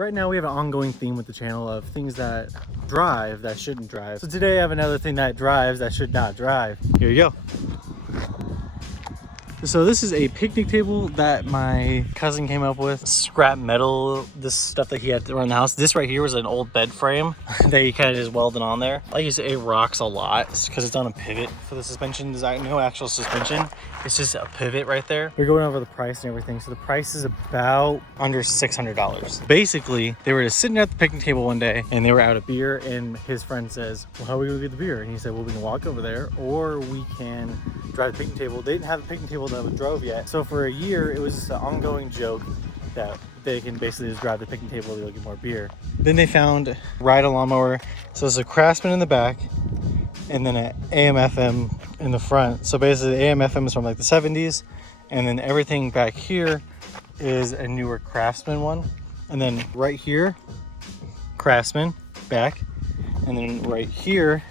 Right now we have an ongoing theme with the channel of things that drive that shouldn't drive. So today I have another thing that drives that should not drive. Here you go. So this is a picnic table that my cousin came up with. Scrap metal, this stuff that he had around the house. This right here was an old bed frame that he kind of just welded on there. Like you said, it rocks a lot because it's on a pivot for the suspension. There's no actual suspension. It's just a pivot right there. We're going over the price and everything. So the price is about under $600. Basically, they were just sitting at the picnic table one day and they were out of beer, and his friend says, well, how are we gonna get the beer? And he said, well, we can walk over there or we can drive the picnic table. They didn't have a picnic table that we drove yet. So for a year, it was just an ongoing joke that they can basically just grab the picnic table to go get more beer. Then they found Ride a Lawnmower. So there's a Craftsman in the back and then an AM/FM in the front. So basically the AM/FM is from like the 70s, and then everything back here is a newer Craftsman one. And then right here, Craftsman back, and then right here,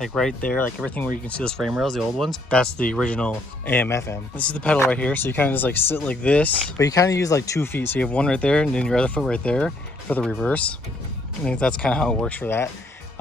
like right there, like everything where you can see those frame rails, the old ones, that's the original AM/FM. This is the pedal right here, so you kind of just like sit like this, but you kind of use like 2 feet. So you have one right there and then your other foot right there for the reverse. I think that's kind of how it works for that.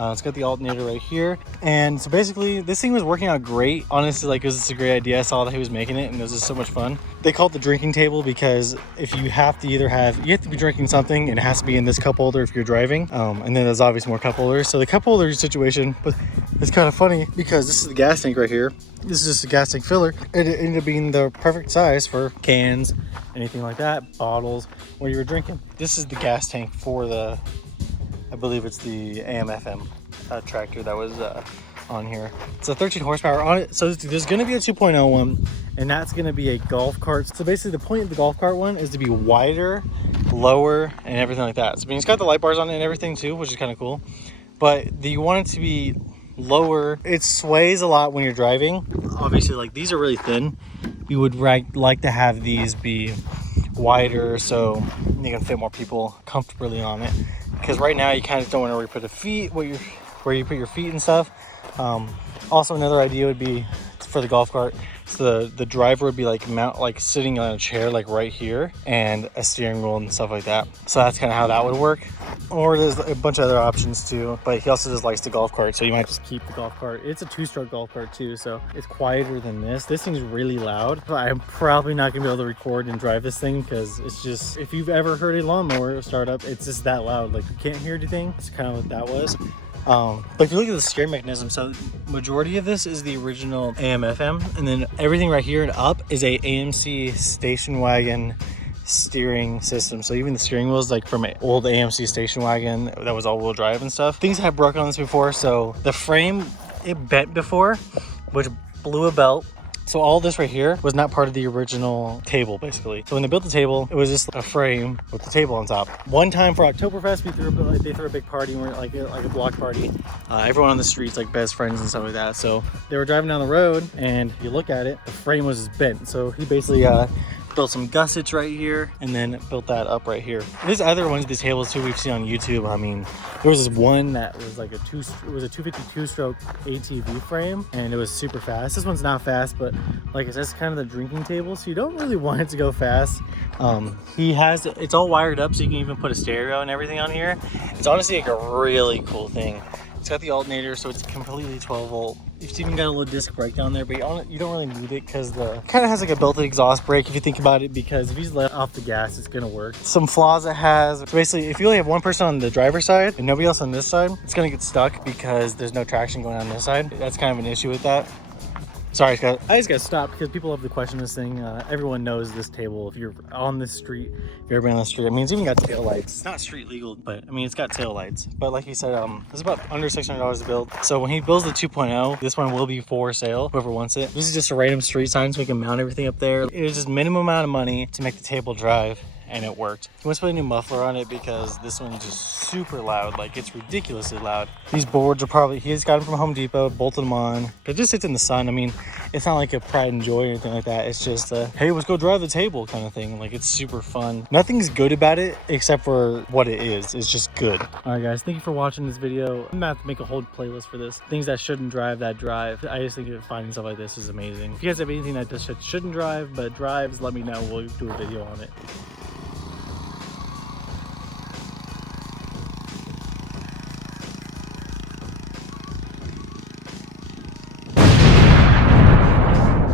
It's got the alternator right here. And so basically this thing was working out great. Honestly, like it was just a great idea. I saw that he was making it and it was just so much fun. They call it the drinking table because if you have to either you have to be drinking something and it has to be in this cup holder if you're driving. And then there's obviously more cup holders. So the cup holder situation, but it's kind of funny because this is the gas tank right here. This is just a gas tank filler. It ended up being the perfect size for cans, anything like that, bottles, where you were drinking. This is the gas tank for the, I believe it's the AM/FM tractor that was on here. It's a 13 horsepower on it. So there's going to be a 2.0 one, and that's going to be a golf cart. So basically the point of the golf cart one is to be wider, lower, and everything like that. So I mean, it's got the light bars on it and everything too, which is kind of cool. But you want it to be lower. It sways a lot when you're driving. Obviously, like these are really thin. You would like to have these be wider so you can fit more people comfortably on it. Because right now you kind of don't know where you put the feet, where you put your feet and stuff. Also, another idea would be for the golf cart. So the driver would be like sitting on a chair like right here, and a steering wheel and stuff like that. So that's kind of how that would work. Or there's a bunch of other options too, but he also just likes the golf cart, so you might just keep the golf cart. It's a 2-stroke golf cart too, so it's quieter than this. This thing's really loud, but I'm probably not gonna be able to record and drive this thing because it's just, if you've ever heard a lawnmower start up, it's just that loud. Like you can't hear anything. It's kind of what that was. But if you look at the steering mechanism, so majority of this is the original AM/FM, and then everything right here and up is a AMC station wagon steering system. So even the steering wheel is like from an old AMC station wagon that was all-wheel drive and stuff. Things have broken on this before, so the frame, it bent before, which blew a belt. So all this right here was not part of the original table, basically. So when they built the table, it was just a frame with the table on top. One time for Oktoberfest, they threw a big party, like a block party. Everyone on the streets, like best friends and stuff like that. So they were driving down the road, and you look at it, the frame was just bent. So he basically built some gussets right here and then built that up right here. There's other ones of these tables too we've seen on YouTube. I mean, there was this one that was like it was a 252 stroke ATV frame, and it was super fast. This one's not fast, but like I said, it's kind of the drinking table, so you don't really want it to go fast. It's all wired up, so you can even put a stereo and everything on here. It's honestly like a really cool thing. It's got the alternator, so it's completely 12 volt. It's even got a little disc brake down there, but you don't really need it because the kind of has like a built-in exhaust brake if you think about it, because if you just let off the gas, it's gonna work. Some flaws it has. So basically, if you only have one person on the driver's side and nobody else on this side, it's gonna get stuck because there's no traction going on this side. That's kind of an issue with that. Sorry, Scott. I just got to stop because people have to question this thing. Everyone knows this table. If you're on this street, if you're ever on the street, I mean, it's even got tail lights. It's not street legal, but I mean, it's got tail lights. But like he said, it's about under $600 to build. So when he builds the 2.0, this one will be for sale, whoever wants it. This is just a random street sign so we can mount everything up there. It was just minimum amount of money to make the table drive, and it worked. He wants to put a new muffler on it because this one's just super loud. Like, it's ridiculously loud. These boards are he's got them from Home Depot, bolted them on. It just sits in the sun. I mean, it's not like a pride and joy or anything like that. It's just hey, let's go drive the table kind of thing. Like, it's super fun. Nothing's good about it except for what it is. It's just good. All right, guys, thank you for watching this video. I'm gonna have to make a whole playlist for this. Things that shouldn't drive that drive. I just think finding stuff like this is amazing. If you guys have anything that just shouldn't drive but drives, let me know. We'll do a video on it.